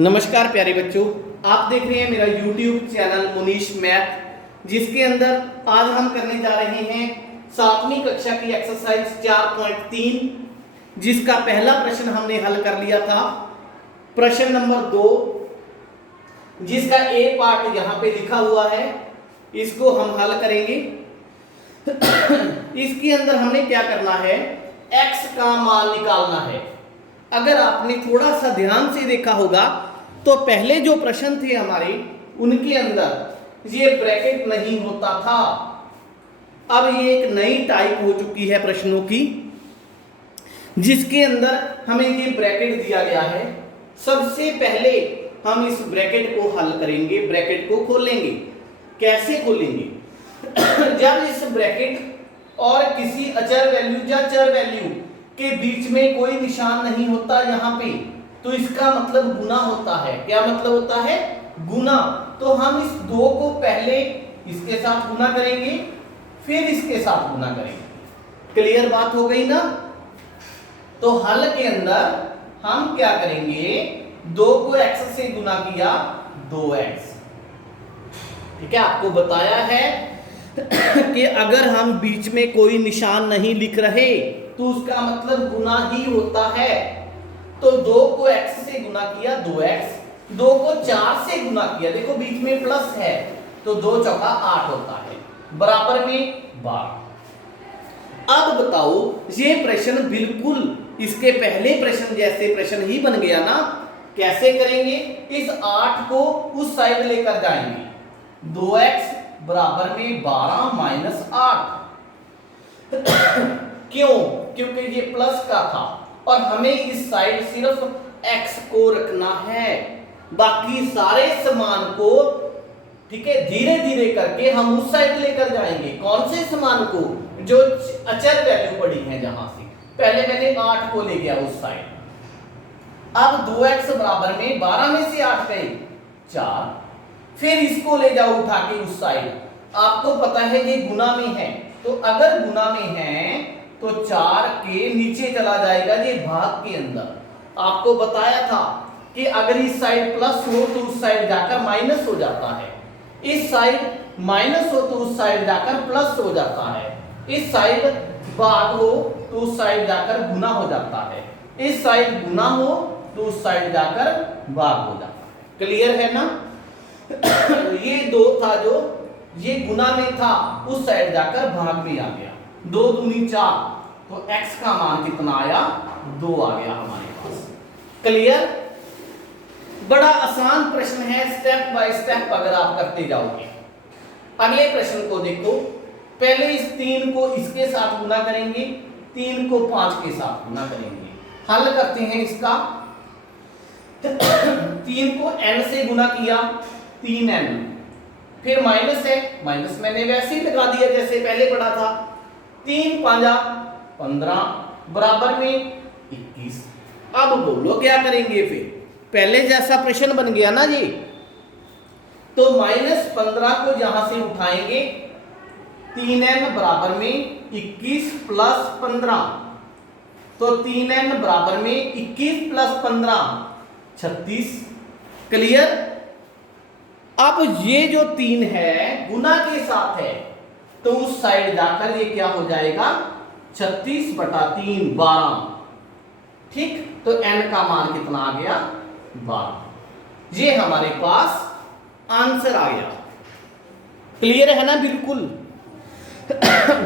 नमस्कार प्यारे बच्चों, आप देख रहे हैं मेरा YouTube चैनल मुनीश मैथ, जिसके अंदर आज हम करने जा रहे हैं 7वीं कक्षा की एक्सरसाइज 4.3, जिसका पहला प्रश्न हमने हल कर लिया था। प्रश्न नंबर 2, जिसका ए पार्ट यहाँ पे लिखा हुआ है, इसको हम हल करेंगे। इसके अंदर हमने क्या करना है, x का मान निकालना है। अगर आपने थोड़ा सा ध्यान से देखा होगा तो पहले जो प्रश्न थे हमारे, उनके अंदर ये ब्रैकेट नहीं होता था। अब ये एक नई टाइप हो चुकी है प्रश्नों की, जिसके अंदर हमें ये ब्रैकेट दिया गया है। सबसे पहले हम इस ब्रैकेट को हल करेंगे, ब्रैकेट को खोलेंगे। कैसे खोलेंगे? जब इस ब्रैकेट और किसी अचर वैल्यू या चर वैल्यू के बीच में कोई निशान नहीं होता यहाँ पे, तो इसका मतलब गुना होता है। क्या मतलब होता है? गुना। तो हम इस 2 को पहले इसके साथ गुना करेंगे, फिर इसके साथ गुना करेंगे। क्लियर बात हो गई ना? तो हल के अंदर हम क्या करेंगे, 2 को x से गुना किया, 2x। ठीक है, आपको बताया है कि अगर हम बीच में कोई निशान नहीं लिख रहे तो उसका मतलब गुना ही होता है। तो 2 को x से गुना किया, 2x, 2 को 4 से गुना किया, देखो बीच में प्लस है, तो 2 चौका 8 होता है, बराबर में 12। अब बताओ, ये प्रश्न बिल्कुल इसके पहले प्रश्न जैसे प्रश्न ही बन गया ना? कैसे करेंगे? इस 8 को उस साइड लेकर जाएंगे, 2x बराबर में 12 माइनस 8। क्यों? क्योंकि ये प्लस का था और हमें इस साइड सिर्फ x को रखना है, बाकी सारे समान को, ठीक है, धीरे धीरे करके हम उस साइड लेकर जाएंगे। कौन से समान को? जो अचर वैल्यू पड़ी है जहां से। पहले मैंने 8 को ले गया उस साइड। अब 2x बराबर में 12 में से 8 गए 4, फिर इसको ले जाओ उठा के उस साइड। आपको पता है ये गुना में है, तो अगर गुना में है तो 4 के नीचे चला जाएगा, ये भाग के अंदर। आपको बताया था कि अगर इस साइड प्लस हो तो उस साइड जाकर माइनस हो जाता है, इस साइड माइनस हो तो उस साइड जाकर प्लस हो जाता है, इस साइड भाग हो तो उस साइड जाकर गुना हो जाता है, इस साइड गुना हो तो उस साइड जाकर भाग हो जाता है। क्लियर है ना? ये 2 था जो ये गुना में था, उस साइड जाकर भाग में आ गया। 2 दूनी 4, तो x का मान कितना आया? 2 आ गया हमारे पास। क्लियर? बड़ा आसान प्रश्न है, स्टेप बाय स्टेप अगर आप करते जाओगे। अगले प्रश्न को देखो। पहले इस 3 को इसके साथ गुना करेंगे, 3 को 5 के साथ गुना करेंगे। हल करते हैं इसका। 3 को n से गुना किया, 3n, फिर माइनस है, माइनस मैंने वैसे ही लगा दिया जैसे पहले पढ़ा था। 3 5 15 बराबर में 21। अब बोलो क्या करेंगे? फिर पहले जैसा प्रश्न बन गया ना जी। तो -15 को यहां से उठाएंगे, 3n बराबर में 21 प्लस 15, तो 3n बराबर में 21 प्लस 15 36। क्लियर? अब ये जो 3 है गुना के साथ है, तो उस साइड जाकर ये क्या हो जाएगा? 36/3 12। ठीक, तो n का मान कितना आ गया? 12। ये हमारे पास आंसर आ गया। क्लियर है ना? बिल्कुल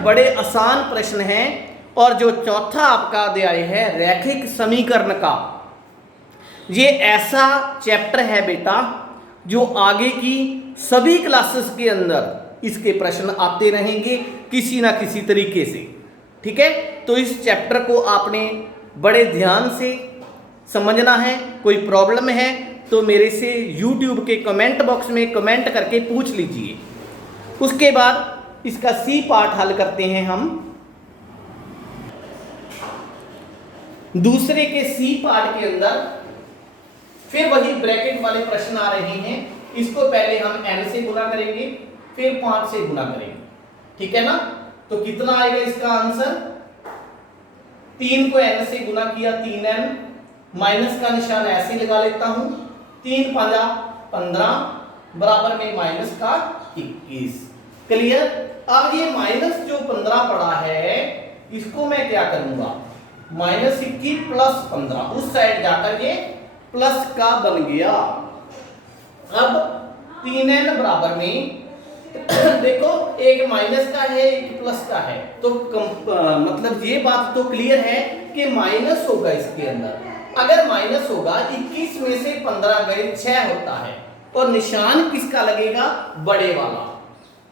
बड़े आसान प्रश्न हैं। और जो चौथा आपका अध्याय है रैखिक समीकरण का, ये ऐसा चैप्टर है बेटा जो आगे की सभी क्लासेस के अंदर इसके प्रश्न आते रहेंगे किसी ना किसी तरीके से। ठीक है, तो इस चैप्टर को आपने बड़े ध्यान से समझना है। कोई प्रॉब्लम है तो मेरे से YouTube के कमेंट बॉक्स में कमेंट करके पूछ लीजिए। उसके बाद इसका सी पार्ट हल करते हैं हम। दूसरे के सी पार्ट के अंदर फिर वही ब्रैकेट वाले प्रश्न आ रहे हैं। इसको पहले हम n से गुना करेंगे, फिर 5 से गुना करेंगे। ठीक है ना? तो कितना आएगा इसका आंसर? 3 को n से गुना किया, 3n, माइनस का निशान ऐसे लगा लेता हूं, 3 5 15 बराबर में माइनस का 21। क्लियर। अब ये माइनस जो 15 पड़ा है इसको मैं क्या करूंगा, माइनस 21 प्लस 15 उस साइड जाकर ये प्लस का बन गया। अब 3n बराबर में देखो एक माइनस का है एक प्लस का है, तो मतलब ये बात तो क्लियर है कि माइनस होगा इसके अंदर। अगर माइनस होगा 21 में से 15 गए 6 होता है और निशान किसका लगेगा, बड़े वाला।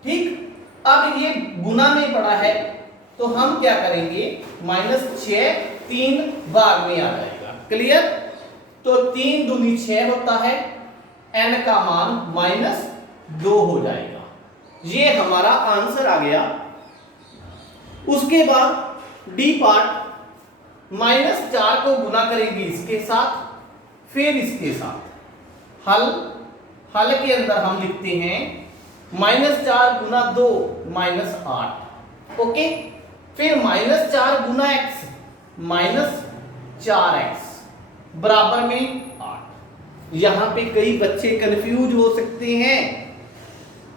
ठीक। अब ये गुना में पड़ा है तो हम क्या करेंगे, -6 3 भाग में आ जाएगा। क्लियर। तो 3 दूनी 6 होता है, n का मान -2 हो जाएगा। ये हमारा आंसर आ गया। उसके बाद डी पार्ट, -4 को गुना करेंगे इसके साथ फिर इसके साथ। हल के अंदर हम लिखते हैं -4 गुना 2 -8। ओके। फिर -4 गुना x -4x बराबर में 8। यहां पे कई बच्चे कंफ्यूज हो सकते हैं।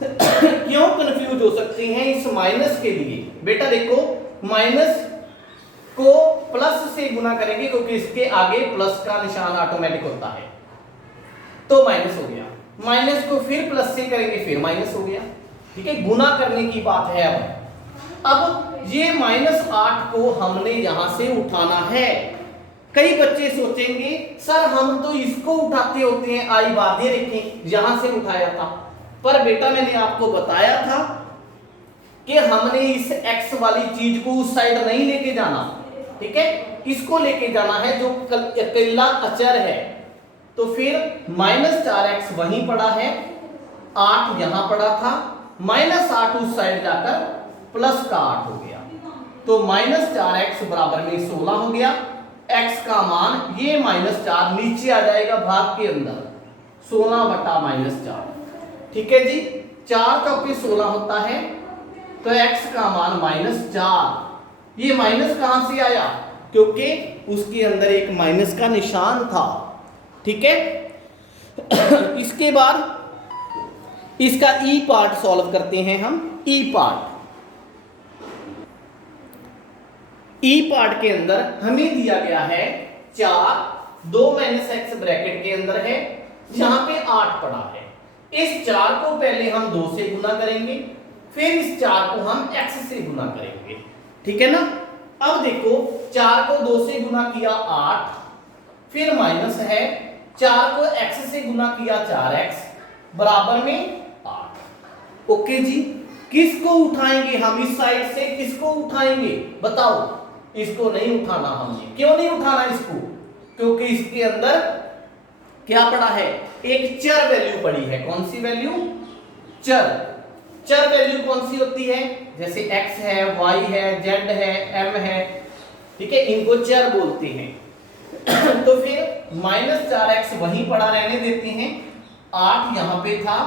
क्यों कंफ्यूज हो सकते हैं इस माइनस के लिए? बेटा देखो, माइनस को प्लस से गुना करेंगे क्योंकि इसके आगे प्लस का निशान ऑटोमेटिक होता है, तो माइनस हो गया। माइनस को फिर प्लस से करेंगे फिर माइनस हो गया। ठीक है, गुना करने की बात है। अब ये -8 को हमने यहां से उठाना है। कई बच्चे सोचेंगे सर हम तो इसको उठाते होते हैं, आई बातें रखें यहां से उठाया था। पर बेटा मैंने आपको बताया था कि हमने इस x वाली चीज को उस साइड नहीं लेके जाना। ठीक है, इसको लेके जाना है जो अकेला अचर है। तो फिर -4x वहीं पड़ा है, 8 यहां पड़ा था, -8 उस साइड जाकर प्लस का 8 हो गया। तो -4x बराबर में 16 हो गया। x का मान ये -4 नीचे आ जाएगा भाग के अंदर, 16 बटा -4। ठीक है जी, 4 चौके 16 होता है, तो x का मान -4। ये माइनस कहां से आया, क्योंकि उसके अंदर एक माइनस to का निशान था। ठीक है। इसके बाद इसका ई पार्ट सॉल्व करते हैं हम। ई पार्ट के अंदर हमें दिया गया है 4, 2 -x ब्रैकेट के अंदर है, यहां पे 8 पड़ा है। इस 4 को पहले हम 2 से गुना करेंगे, फिर इस 4 को हम x से गुना करेंगे। ठीक है ना। अब देखो 4 को 2 से गुना किया 8, फिर माइनस है, 4 को x से गुना किया 4x बराबर में 8। ओके जी, किसको उठाएंगे हम इस साइड से, किसको उठाएंगे बताओ? इसको नहीं उठाना हमने। क्यों नहीं उठाना इसको? क्योंकि इसके अंदर क्या पड़ा है, एक चर वैल्यू पड़ी है। कौन सी वैल्यू? चर वैल्यू कौन सी होती है? जैसे x है, y है, z है, m है। ठीक है, इनको चर बोलते हैं। तो फिर -4x वहीं पड़ा रहने देते हैं, 8 यहां पे था।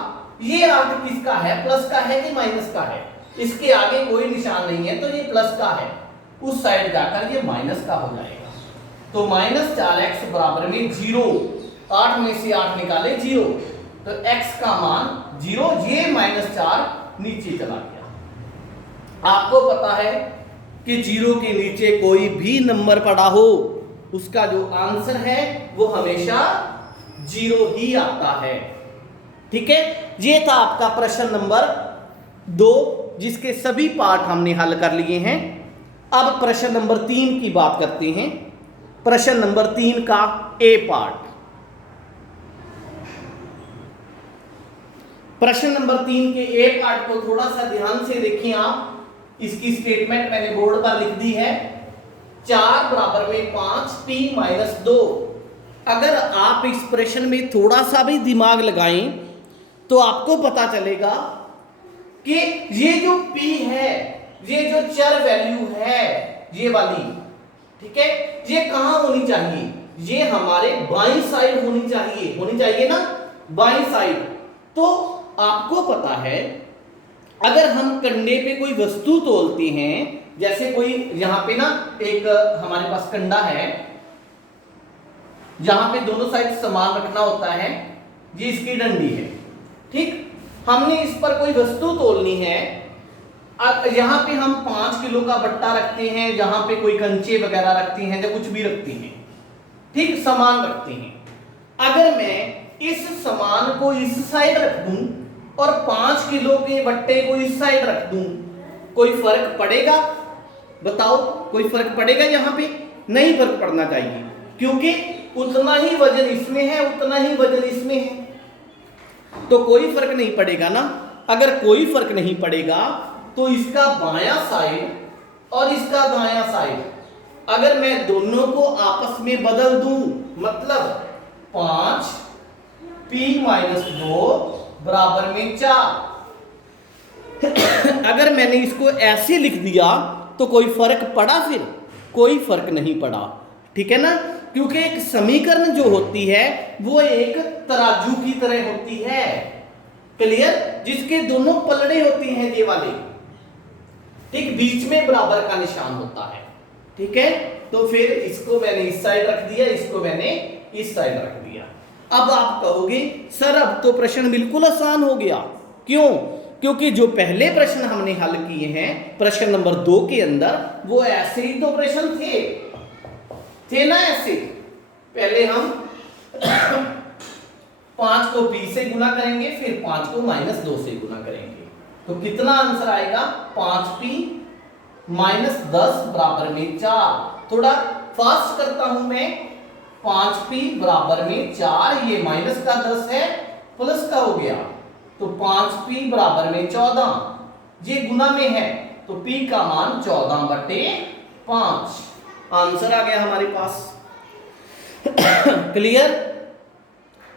ये 8 किसका है, प्लस का है कि माइनस का है? इसके आगे कोई निशान नहीं है, तो ये प्लस का है, उस साइड जाकर ये माइनस का हो जाएगा। तो -4x बराबर में 0। 8 में से 8 निकाले 0, तो x का मान 0। ये -4 नीचे चला गया। आपको पता है कि 0 के नीचे कोई भी नंबर पड़ा हो उसका जो आंसर है वो हमेशा 0 ही आता है। ठीक है, ये था आपका प्रश्न नंबर 2 जिसके सभी पार्ट हमने हल कर लिए हैं। अब प्रश्न नंबर 3 की बात करते हैं। प्रश्न नंबर 3 का ए पार्ट। प्रश्न नंबर 3 के ए पार्ट को थोड़ा सा ध्यान से देखिए आप। इसकी स्टेटमेंट मैंने बोर्ड पर लिख दी है, 4 बराबर में 5 t - 2। अगर आप इस प्रश्न में थोड़ा सा भी दिमाग लगाएं तो आपको पता चलेगा कि ये जो p है, ये जो चर वैल्यू है ये वाली, ठीक है, ये कहां होनी चाहिए? ये हमारे बाईं साइड होनी चाहिए ना, बाईं साइड। तो आपको पता है अगर हम कंडे पे कोई वस्तु तोलते हैं, जैसे कोई यहां पे ना एक हमारे पास कंडा है, यहां पे दोनों साइड समान रखना होता है, ये इसकी डंडी है, ठीक। हमने इस पर कोई वस्तु तोलनी है। यहाँ पे हम 5 किलो का बट्टा रखते हैं, जहां पे कोई कंचे वगैरह रखते हैं या कुछ भी रखते हैं, ठीक, सामान रखते हैं। अगर मैं इस सामान को इस साइड रख दूं और 5 किलो के बट्टे को इस साइड रख दूं, कोई फर्क पड़ेगा? बताओ, कोई फर्क पड़ेगा? यहाँ पे नहीं फर्क पड़ना चाहिए, क्योंकि उतना ही वजन इसमें है, उतना ही वजन इसमें है, तो कोई फर्क नहीं पड़ेगा ना। अगर कोई फर्क नहीं पड़ेगा तो इसका बायां साइड और इसका दायां साइड अगर मैं दोनों को आपस में बदल दूं, मतलब 5p-2 बराबर में 4, अगर मैंने इसको ऐसे लिख दिया तो कोई फर्क पड़ा? फिर कोई फर्क नहीं पड़ा, ठीक है ना। क्योंकि एक समीकरण जो होती है वो एक तराजू की तरह होती है, क्लियर, जिसके दोनों पलड़े होते हैं ये वाले, ठीक, बीच में बराबर का निशान होता है, ठीक है। तो फिर इसको मैंने इस साइड रख दिया, इसको मैंने इस साइड रख दिया। अब आप कहोगे सर अब तो प्रश्न बिल्कुल आसान हो गया। क्यों? क्योंकि जो पहले प्रश्न हमने हल किए हैं प्रश्न नंबर 2 के अंदर, वो ऐसे ही तो प्रश्न थे ना, ऐसे। पहले हम 5 को p से गुना करेंगे, फिर 5 को -2 से गुना करेंगे, तो कितना आंसर आएगा? 5p-10 बराबर में 4। थोड़ा फास्ट करता हूं मैं, 5p बराबर में 4, ये माइनस का 10 है, प्लस का हो गया, तो 5p बराबर में 14, ये गुना में है, तो p का मान 14/5 आंसर आ गया हमारे पास। क्लियर?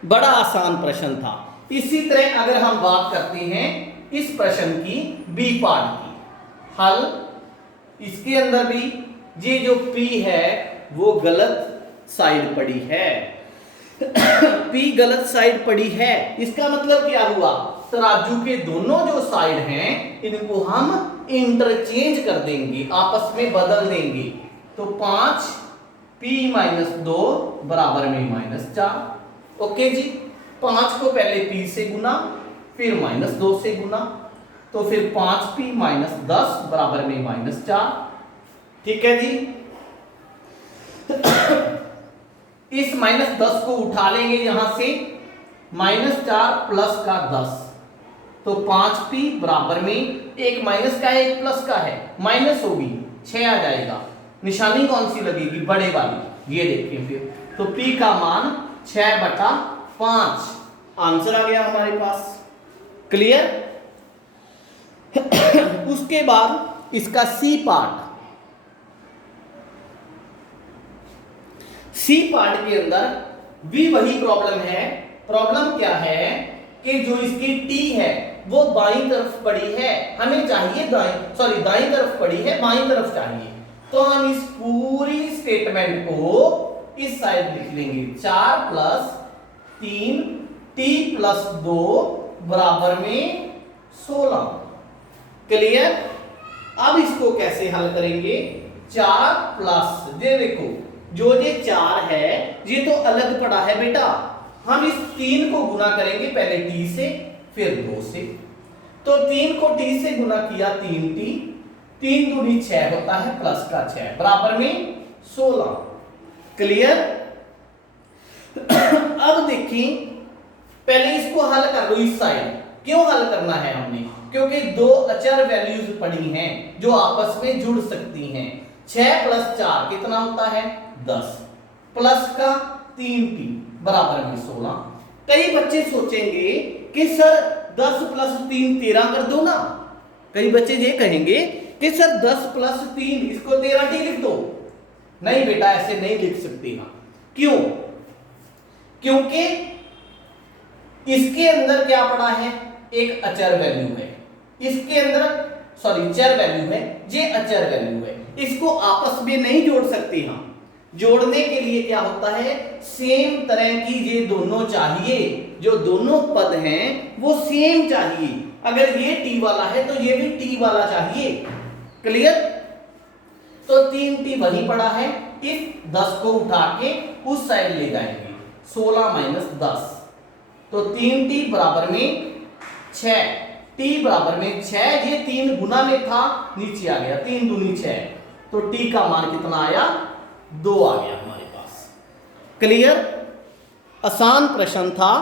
बड़ा आसान प्रश्न था। इसी तरह अगर हम बात करते हैं इस प्रश्न की बी पार्ट की हल, इसके अंदर भी ये जो p है वो गलत साइड पड़ी है। p गलत साइड पड़ी है, इसका मतलब क्या हुआ? तराजू के दोनों जो साइड हैं इनको हम इंटरचेंज कर देंगे, आपस में बदल देंगे, तो 5p-2 बराबर में -4। ओके जी, 5 को पहले p से गुना, फिर -2 से गुना, तो फिर 5p-10 बराबर में -4, ठीक है जी। इस -10 को उठा लेंगे यहां से, -4 प्लस का 10, तो 5p बराबर में, एक माइनस का है एक प्लस का है, माइनस होगी 6 आ जाएगा। निशानी कौन सी लगेगी? बड़े वाली, ये देखिए फिर, तो p का मान 6/5 आंसर आ गया हमारे पास। क्लियर? उसके बाद इसका सी पार्ट, सी पार्ट के अंदर भी वही प्रॉब्लम है। प्रॉब्लम क्या है कि जो इसकी टी है वो बाईं तरफ पड़ी है, हमें चाहिए दाईं तरफ पड़ी है, बाईं तरफ चाहिए, तो हम इस पूरी स्टेटमेंट को इस साइड लिख लेंगे, 4 + 3 t+2 बराबर में 16। क्लियर? अब इसको कैसे हल करेंगे? 4 प्लस, ये देखो जो ये 4 है ये तो अलग पड़ा है बेटा, हम इस 3 को गुना करेंगे पहले t से फिर 2 से, तो 3 को t से गुना किया 3t, 3 दूनी 6 होता है, प्लस का 6 बराबर में 16। क्लियर? अब देखिए, पहले इसको हल कर लो इस साइड। क्यों हल करना है हमने? क्योंकि दो अचर वैल्यूज पड़ी हैं जो आपस में जुड़ सकती हैं। 6 + 4 कितना होता है? 10, प्लस का 3t बराबर में 16। कई बच्चे सोचेंगे कि सर 10 + 3 13 कर दो ना। कई बच्चे ये कहेंगे कि सर 10 + 3 इसको 13t लिख दो। नहीं बेटा, ऐसे नहीं लिख सकते ना। क्यों? क्योंकि इसके अंदर क्या पड़ा है? एक अचर वैल्यू है, इसके अंदर चर वैल्यू है, ये अचर वैल्यू है, इसको आपस में नहीं जोड़ सकते हम। जोड़ने के लिए क्या होता है? सेम तरह की ये दोनों चाहिए, जो दोनों पद हैं वो सेम चाहिए। अगर ये t वाला है तो ये भी t वाला चाहिए। क्लियर? तो 3t वहीं पड़ा है, इस 10 को उठा के उस साइड ले जाएंगे, 16 - 10 तो 3t बराबर में 6, t बराबर में 6, ये 3 गुना में था, नीचे आ गया, 3 दूनी 6, तो t का मान कितना आया, 2 आ गया हमारे पास। क्लियर? आसान प्रश्न था।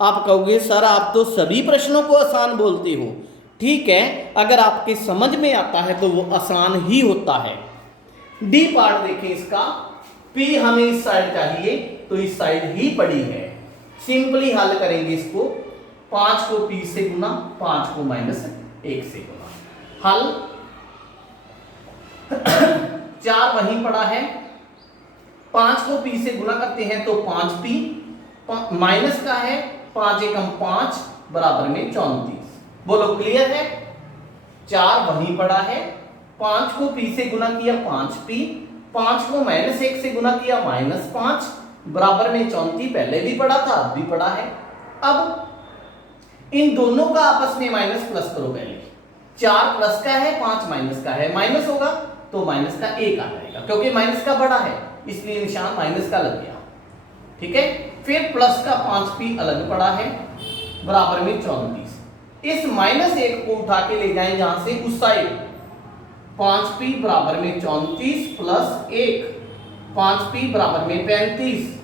आप कहोगे सर आप तो सभी प्रश्नों को आसान बोलते हो। ठीक है, अगर आपके समझ में आता है तो वो आसान ही होता है। डी पार्ट देखें इसका, P हमें इस साइड चाहिए तो इस साइड ही पड़ी है। सिंपली हल करेंगे इसको, 5 को P से गुना, 5 को -1 से गुना, हल 4 वहीं पड़ा है, 5 को P से गुना करते हैं तो 5P, माइनस का है 5 एकम 5 बराबर में 34। बोलो क्लियर है? 4 वहीं पड़ा है, 5 को P से गुना किया 5P, 5 को -1 से गुना किया -5 बराबर में 34, पहले भी पड़ा था अब भी पड़ा है। अब इन दोनों का आपस में माइनस प्लस करो पहले, 4 प्लस का है 5 माइनस का है, माइनस होगा तो माइनस का 1 आ जाएगा, क्योंकि माइनस का बड़ा है इसलिए निशान माइनस का लग गया। ठीक है, फिर प्लस का 5P अलग पड़ा है बराबर में 34। इस -1 को उठा के ले जाएं यहां से उस साइड, 5P बराबर में 34 प्लस 1, 5P बराबर में 35।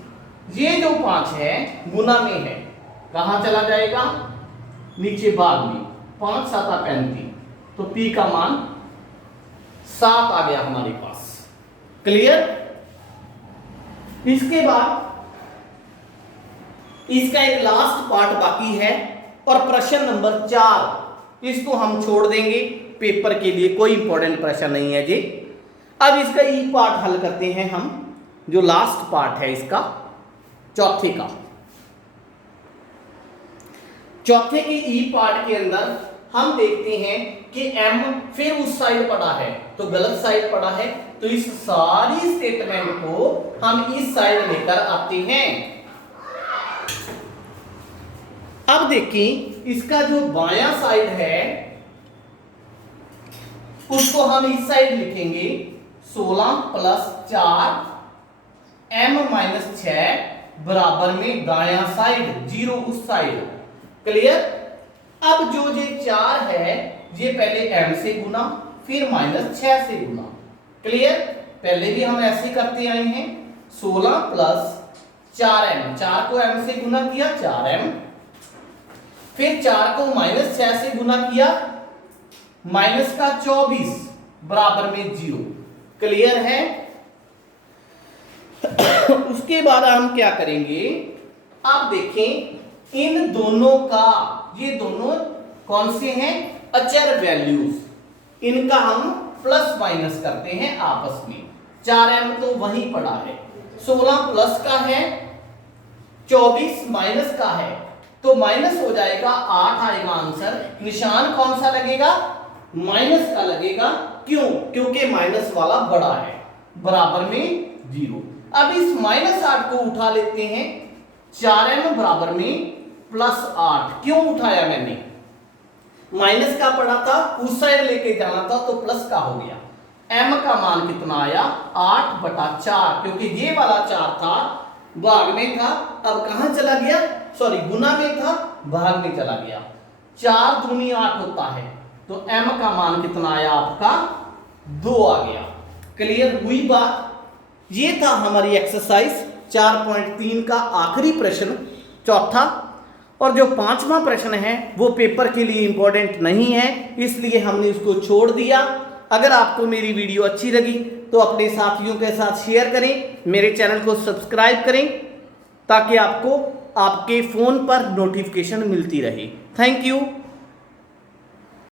ये जो 5 है गुना में है, कहां चला जाएगा, नीचे भाग में, 5 7 35, तो P का मान 7 आ गया हमारे पास। क्लियर? इसके बाद इसका एक लास्ट पार्ट बाकी है और प्रश्न नंबर 4, इसको हम छोड़ देंगे, पेपर के लिए कोई इंपॉर्टेंट प्रश्न नहीं है जी। अब इसका ई पार्ट हल करते हैं हम, जो लास्ट पार्ट है इसका, चौथे का। चौथे के ई पार्ट के अंदर हम देखते हैं कि m फिर उस साइड पड़ा है तो गलत साइड पड़ा है, तो इस सारी स्टेटमेंट को हम इस साइड लेकर आते हैं। अब देखिए इसका जो बायां साइड है उसको हम इस साइड लिखेंगे, 16 प्लस 4 m माइनस 6 बराबर में दायां साइड 0 उस साइड। क्लियर? अब जो ये 4 है ये पहले m से गुना फिर -6 से गुना। क्लियर? पहले भी हम ऐसे करते आए हैं, 16 प्लस 4m, 4 को m से गुना किया 4m, फिर 4 को -6 से गुना किया, माइनस का 24 बराबर में 0। क्लियर है? उसके बाद हम क्या करेंगे, आप देखें इन दोनों का, ये दोनों कौन से हैं, अचर वैल्यूज, इनका हम प्लस माइनस करते हैं आपस में। 4m तो वहीं पड़ा है, 16 प्लस का है, 24 माइनस का है, तो माइनस हो जाएगा, 8 आएगा आंसर। निशान कौन सा लगेगा, माइनस का लगेगा। क्यों? क्योंकि माइनस वाला बड़ा है, बराबर में 0। अब इस -8 को उठा लेते हैं, 4m बराबर में +8। क्यों उठाया मैंने, माइनस का पड़ा था उस साइड लेके जाना था तो प्लस का हो गया। m का मान कितना आया, 8/4, क्योंकि ये वाला 4 था भाग में था, अब कहां चला गया, सॉरी गुना में था भाग में चला गया। 4 दूनी 8 होता है, तो m का मान कितना आया आपका, 2 आ गया। क्लियर हुई बात? ये था हमारी एक्सरसाइज 4.3 का आखिरी प्रश्न, चौथा। और जो 5वां प्रश्न है वो पेपर के लिए इंपॉर्टेंट नहीं है, इसलिए हमने उसको छोड़ दिया। अगर आपको मेरी वीडियो अच्छी लगी तो अपने साथियों के साथ शेयर करें, मेरे चैनल को सब्सक्राइब करें ताकि आपको आपके फ़ोन पर नोटिफिकेशन मिलती रहे। Thank you.